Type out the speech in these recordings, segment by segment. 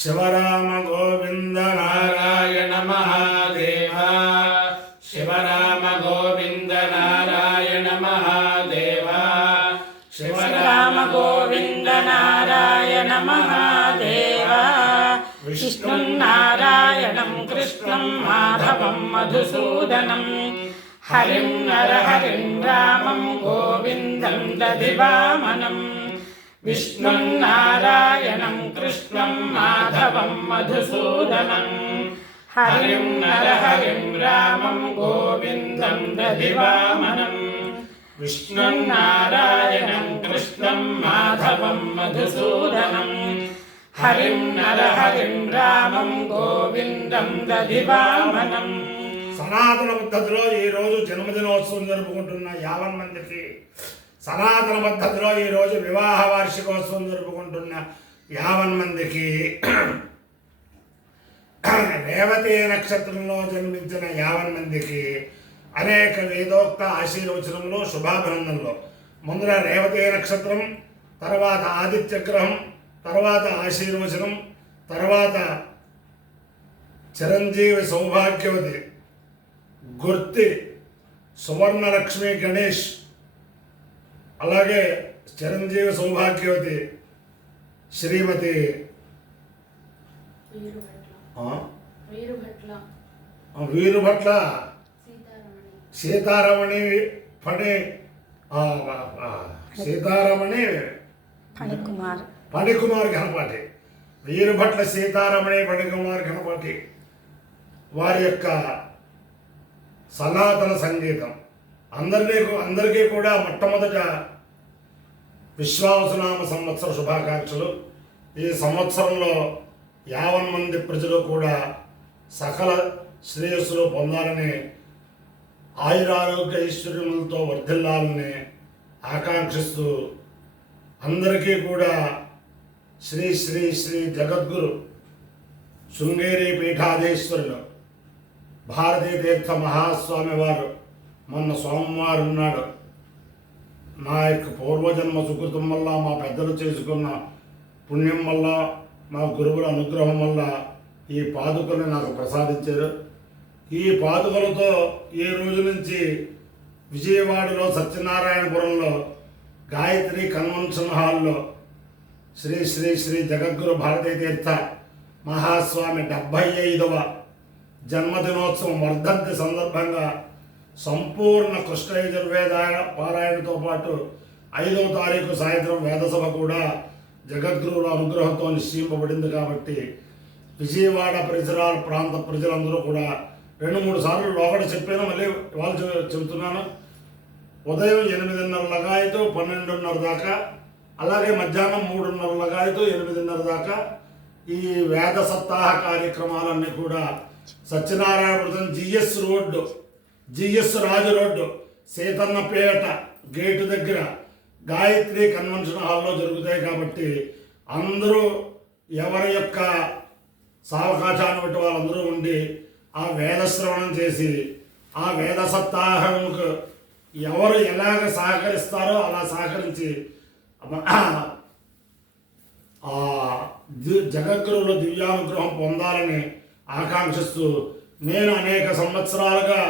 శివరామ గోవింద నారాయణ మహాదేవ శివరామ గోవింద నారాయణ మహాదేవ శివరామ గోవింద నారాయణ మహాదేవ విష్ణున్నారాయణం కృష్ణం మాధవం మధుసూదనం హరిం నరహరిం రామం గోవిందం దధివామనం విష్ణున్నారాయణం కృష్ణం మాధవం మధుసూదనం హరిం నరహరిం రామం గోవిందం దధివామనం విష్ణున్నారాయణం కృష్ణం మాధవం మధుసూదనం హరిం నరహరిం రామం గోవిందం దధివామనం. సనాతన పద్ధతిలో ఈరోజు జన్మదినోత్సవం జరుపుకుంటున్న 50 మందికి, సనాతన పద్ధతిలో ఈరోజు వివాహ వార్షికోత్సవం జరుపుకుంటున్న 50 మందికి, రేవతి నక్షత్రంలో జన్మించిన 50 మందికి అనేక వేదోక్త ఆశీర్వచనములు, శుభాభినందనలు. ముందర రేవతి నక్షత్రం, తర్వాత ఆదిత్యగ్రహం, తర్వాత ఆశీర్వచనం, తర్వాత చిరంజీవి సౌభాగ్యవతి, గుర్తి, సువర్ణలక్ష్మి గణేష్, అలాగే చిరంజీవి సౌభాగ్యవతి శ్రీమతి వీరుభట్ల సీతారమణి ఫణికుమార్ ఘనపాటి, వీరుభట్ల సీతారమణి ఫణికుమార్ ఘనపాటి వారి యొక్క సనాతన సంగీతం అందరికీ కూడా మొట్టమొదట విశ్వావసునామ సంవత్సర శుభాకాంక్షలు. ఈ సంవత్సరంలో 50 మంది ప్రజలు కూడా సకల శ్రేయస్సులు పొందాలని, ఆయురారోగ్య ఐశ్వర్యములతో వర్ధిల్లాలని ఆకాంక్షిస్తూ అందరికీ కూడా శ్రీ శ్రీ శ్రీ జగద్గురు శృంగేరి పీఠాధీశ్వరులు భారతీ తీర్థ మహాస్వామి వారు మొన్న సోమవారం నాడు నా యొక్క పూర్వజన్మ సుకృతం వల్ల, మా పెద్దలు చేసుకున్న పుణ్యం వల్ల, మా గురువుల అనుగ్రహం వల్ల ఈ పాదుకలను నాకు ప్రసాదించారు. ఈ పాదుకలతో ఈ రోజు నుంచి విజయవాడలో సత్యనారాయణపురంలో గాయత్రి కన్వెన్షన్ హాల్లో శ్రీ శ్రీ శ్రీ జగద్గురు భారతీ తీర్థ మహాస్వామి 75వ జన్మదినోత్సవం వర్ధంతి సందర్భంగా సంపూర్ణ కృష్ణ యజుర్వేదాయ పారాయణతో పాటు 5వ తారీఖు సాయంత్రం వేదసభ కూడా జగద్గురువుల అనుగ్రహంతో నిశ్చయింపబడింది. కాబట్టి విజయవాడ పరిసరాల ప్రాంత ప్రజలందరూ కూడా 2-3 సార్లు లోగడ చెప్పాను, మళ్ళీ వాళ్ళు చెబుతున్నాను. ఉదయం 8:30 లగాయతు 12:30 దాకా, అలాగే మధ్యాహ్నం 3:30 లగాయతు 8:30 దాకా ఈ వేద సప్తాహ కార్యక్రమాలన్నీ కూడా సత్యనారాయణపురం జిఎస్ రాజు రోడ్డు సీతన్నపేట గేటు దగ్గర గాయత్రి కన్వెన్షన్ హాల్లో జరుగుతాయి. కాబట్టి అందరూ ఎవరి యొక్క సావకాశాన్ని బట్టి వాళ్ళందరూ ఉండి ఆ వేద శ్రవణం చేసి, ఆ వేద సప్తాహంకు ఎవరు ఎలాగ సహకరిస్తారో అలా సహకరించి ఆ జగద్గురువుల దివ్యానుగ్రహం పొందాలని ఆకాంక్షిస్తూ, నేను అనేక సంవత్సరాలుగా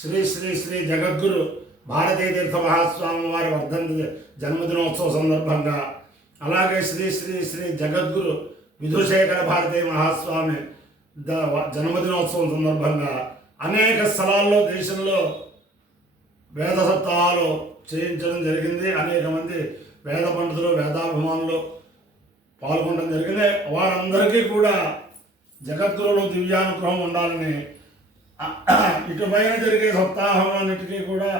శ్రీ శ్రీ శ్రీ జగద్గురు భారతీ తీర్థ మహాస్వామి వారి వర్ధంతి జన్మదినోత్సవ సందర్భంగా, అలాగే శ్రీ శ్రీ శ్రీ జగద్గురు విధుశేఖర భారతీ మహాస్వామి జన్మదినోత్సవం సందర్భంగా అనేక స్థలాల్లో దేశంలో వేద సప్తాహాలు చేయించడం జరిగింది. అనేక మంది వేద పండితులు, వేదాభిమానులు పాల్గొనడం జరిగింది. వారందరికీ కూడా జగద్గురువుల దివ్యానుగ్రహం ఉండాలని, ఇటుపైన జరిగే సప్తాహంలన్నిటికీ కూడా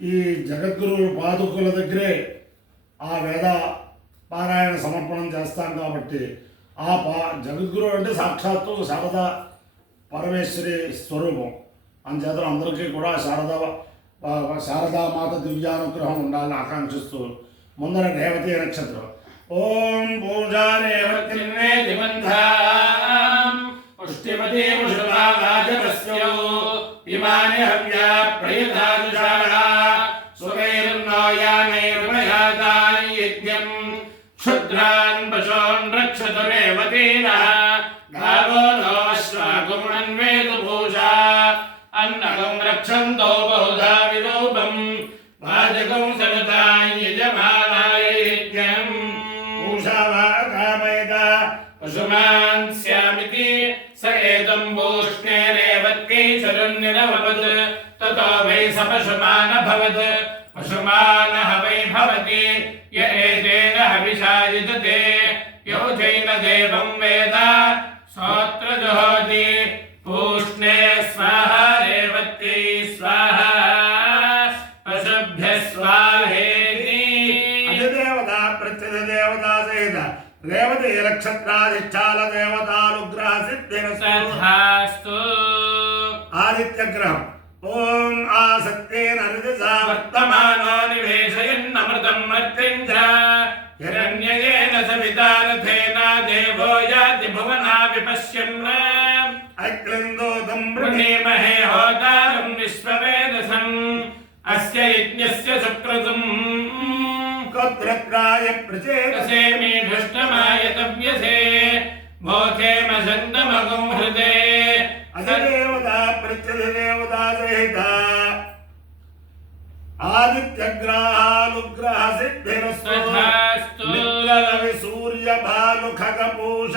ఈ జగద్గురువుల పాదుకుల దగ్గరే ఆ వేద పారాయణ సమర్పణం చేస్తాం. కాబట్టి ఆ జగద్గురువు అంటే సాక్షాత్తు శారదా పరమేశ్వరి స్వరూపం. అందుచేత అందరికీ కూడా శారదామాత దివ్యానుగ్రహం ఉండాలని ఆకాంక్షిస్తూ ముందర రేవతి నక్షత్రం. ఓం పూజా రేవతి పుష్టిమతి పుష్పాజమస్యో ఇమాని హవ్యా ప్రయతాజుషాః సురైర్నోయానైర్వయాదాని యజ్ఞం क्षुद्रान् पशून् रक्षतु रेवतीरः गावो नो अश्वाकुम् अन्वेतु पूषा अन्नकम् रक्षन्तो बहुधा विरूपम् वाजकम् सतताय यजमानाय यज्ञम् पूषा वा कामयता पशुमान् स्यामिति स एतम् पूष्णे रेवत्यैश्वरन्निरभवत् ततो वै स पशुमानभवत् पशुमानः वै भवति य एतेन हविषा युजते यौथेन देवं वेद सोऽत्र जुहोति पूष्णे स्वाहा रेवत्यै स्वाहा पशुभ्यः स्वाहेति अधिदेवता प्रत्यधिदेवता सहित रेवती नक्षत्राधिष्ठान देवतानुग्रह सिद्धिरस्तु तथास्तु आदित्यग्रहम् ओम आसक्तेन हृदसा वर्तमानो निवेशयन्नमृतं मर्त्येन्द्र हिरण्ययेन सविता रथेन देवो याति भुवना विपश्यन् अग्निन्दोदं वृणीमहे होतारं विश्ववेदसम् अस्य यज्ञस्य सुक्रतुम् गोत्रत्राय प्रचेतसे मे धृष्टमायतव्यसे मोखेम छन्दमगुं हृदे अधिदेवता प्रत्यधिदेवता सहित आदित्यग्रहानुग्रह सिद्धिरस्तु तथास्तु मित्ररवि सूर्य भानु खगपूष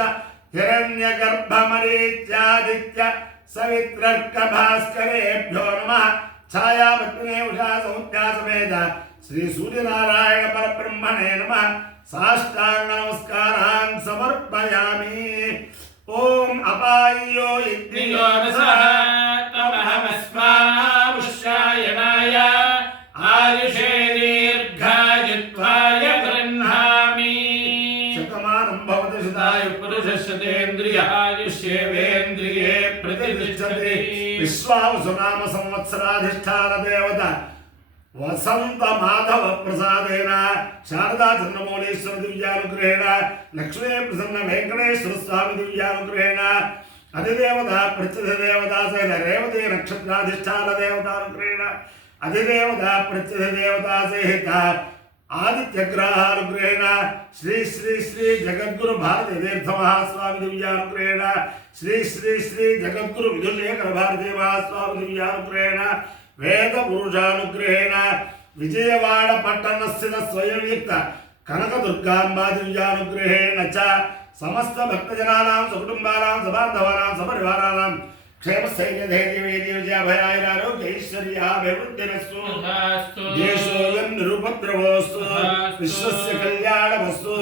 हिरण्यगर्भमरीच्यादित्य सवित्रर्क भास्करेभ्यो नमः छायापत्नी उषा सौत्या समेत श्री सूर्यनारायण परब्रह्मणे नमः साष्टांग नमस्कारान् समर्पयामि ओम अपायो दियो रसः तमहमस्मामुष्यायणाय आयुषे दीर्घायुत्वाय गृह्णामि शतमानं भवति शतायुः पुरुषस्येन्द्रियायुष्येवेन्द्रिये प्रतिष्ठति विश्वावसु नाम संवत्सराधिष्ठान देवता वसंत माधव प्रसादेन शारदा चंद्रमौळीश्वर दिव्यानुग्रहेण लक्ष्मी प्रसन्न वेंकटेश्वर स्वामी दिव्यानुग्रहेण अधिदेवता प्रत्यधिदेवता सहित रेवती नक्षत्राधिष्ठान देवतानुग्रहेण अधिदेवता प्रत्यधिदेवता सहित आदित्यग्रहानुग्रहेण श्री श्री श्री जगद्गुरु भारती तीर्थ महास्वामी दिव्यानुग्रहेण श्री श्री श्री जगद्गुरु विधुशेखर भारती महास्वामी दिव्यानुग्रहेण वेद पुरुषानुग्रहेण विजयवाड़ पट्टणस्थित स्वयंयुक्त कनक दुर्गांबा दिव्यानुग्रहेण च समस्त भक्तजनानां सुकुटुंबानां सबान्धवानां सपरिवाराणां क्षेमस्थैर्यधैर्यवीर्यविजयाभयारोग्यैश्वर्याभिवृद्धिरस्तु देशोऽयं निरुपद्रवोऽस्तु विश्वस्य कल्याणमस्तु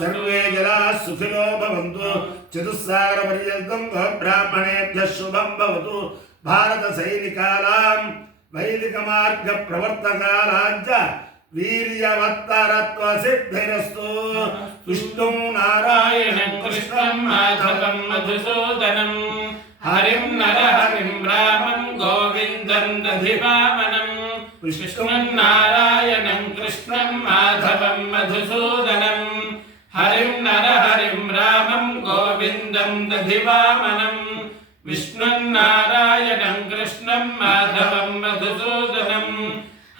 सर्वे जनाः सुखिनो भवन्तु चतुस्सागरपर्यन्तं ब्राह्मणेभ्यः शुभं भवतु भारत सैनिकानां वैदिक मार्ग प्रवर्तकानां च वीर्यवत्तरत्व सिद्धिरस्तु विष्णुं नारायणं कृष्णं माधवं मधुसूदनं हरिं नरहरिं रामं गोविन्दं दधिवामनं विष्णुं नारायणं कृष्णं माधवं मधुसूदनं हरिं नरहरिं रामं गोविन्दं दधिवामनं विष्णुं नारायणं कृष्णं माधवं मधुसूदनं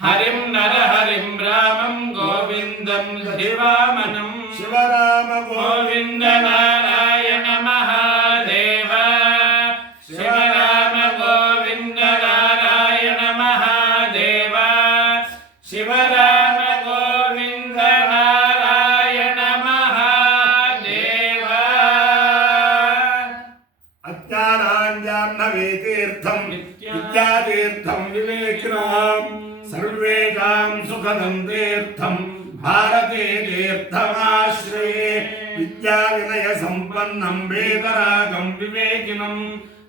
हरिं नरहरिं रामं गोविन्दं दधिवामनं शिवराम गोविन्द नारायण महादेव शिवराम गोविन्द नारायण महादेव शिवराम गोविन्द नारायण महादेव अज्ञानाञ्जाह्नवी तीर्थं विद्यातीर्थं विवेकिनां सर्वेषां सुखदं तीर्थं भारते तीर्थमाश्रये विद्याविनय सम्पन्नं वेदरागं विवेकिनं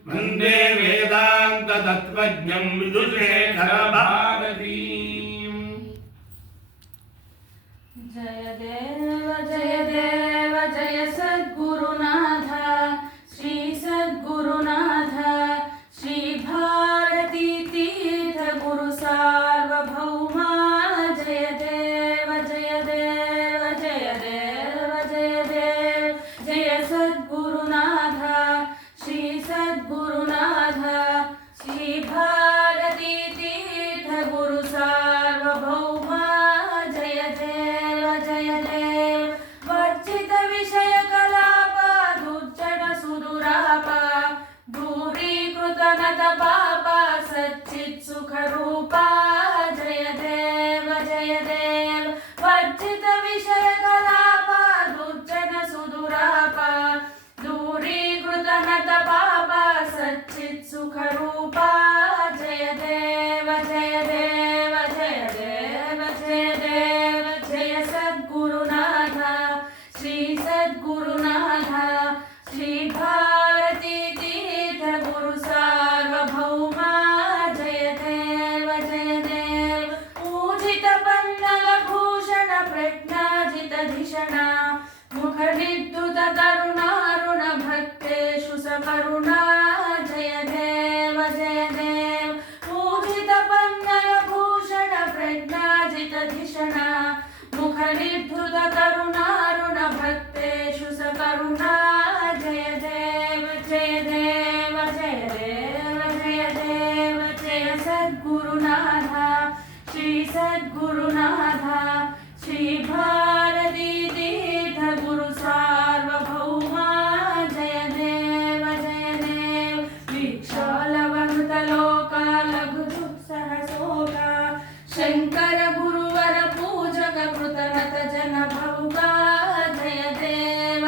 वन्दे वेदान्त तत्त्वज्ञं विदुषेखर भारतीम्। जय देव जय सद्गुरुनाथ श्री सद्गुरुनाथ श्री भारती तीर्थ गुरु सार्वभौमा जय देव जय देव जय देव जय देव जय सद्गुरुनाथ श्री सद्गुरुनाथ श्री भारती तीर्थ मुख निर्धुत करुणारुण भक्तेषु सकरुणा जय देव पूजित पंगल भूषण प्रज्ञाजित धिषण मुख निर्धुत करुणारुण भक्तेषु सकरुणा जय देव जय सद्गुरुनाथ श्री सद्गुरुनाथ श्री भारती तीर्थ गुरु सार्वभौमा जय देव विशालवनुत लोका लघु सहसोगा शंकर गुरुवर पूजक कृतनत जन भौगा जय देव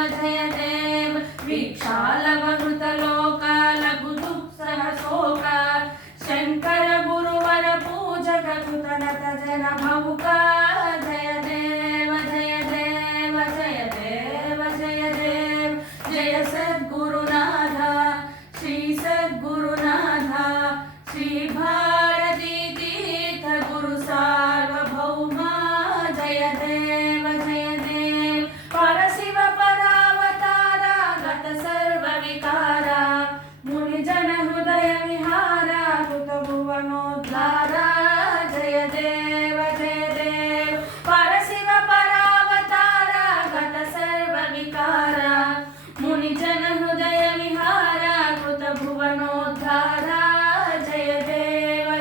विशालवनुत लोका लघु सहसोगा शंकर गुरुवर पूजक कृतनत जन भौगा जय देव जय सद्गुरुनाथ श्री सद्गुरुनाथ श्री भारती तीर्थ गुरु सार्वभौमा जय देव परशिव परावतारा गत सर्व विकारा मुनिजन हृदय विहारा कृत भुवनोद्धारा जय देव परशिव परावतारा गत सर्व विकारा मुनिजन हृदय विहारा कृत भुवनोद्धारा जय देव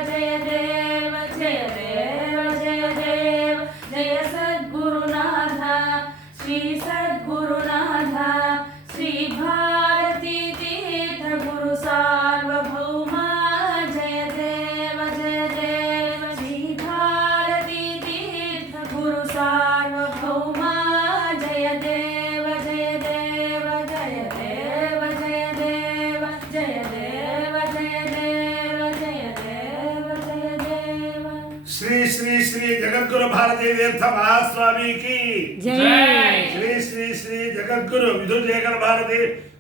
जय सद्गुरुनाथ श्री सद्गुरुनाथ श्री भारती तीर्थ गुरु सार्वभौमा जय देव श्री भारती तीर्थ गुरु सार्वभौमा जय देव जय देव श्री श्री श्री जगद्गुरु भारती तीर्थ महास्वामी की जय। श्री श्री श्री जगद्गुरु विधुशेखर भारती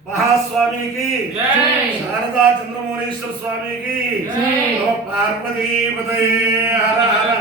महास्वामी की जय। शारदा चंद्रमौलीश्वर स्वामी की जय। पार्वती पतये हर हर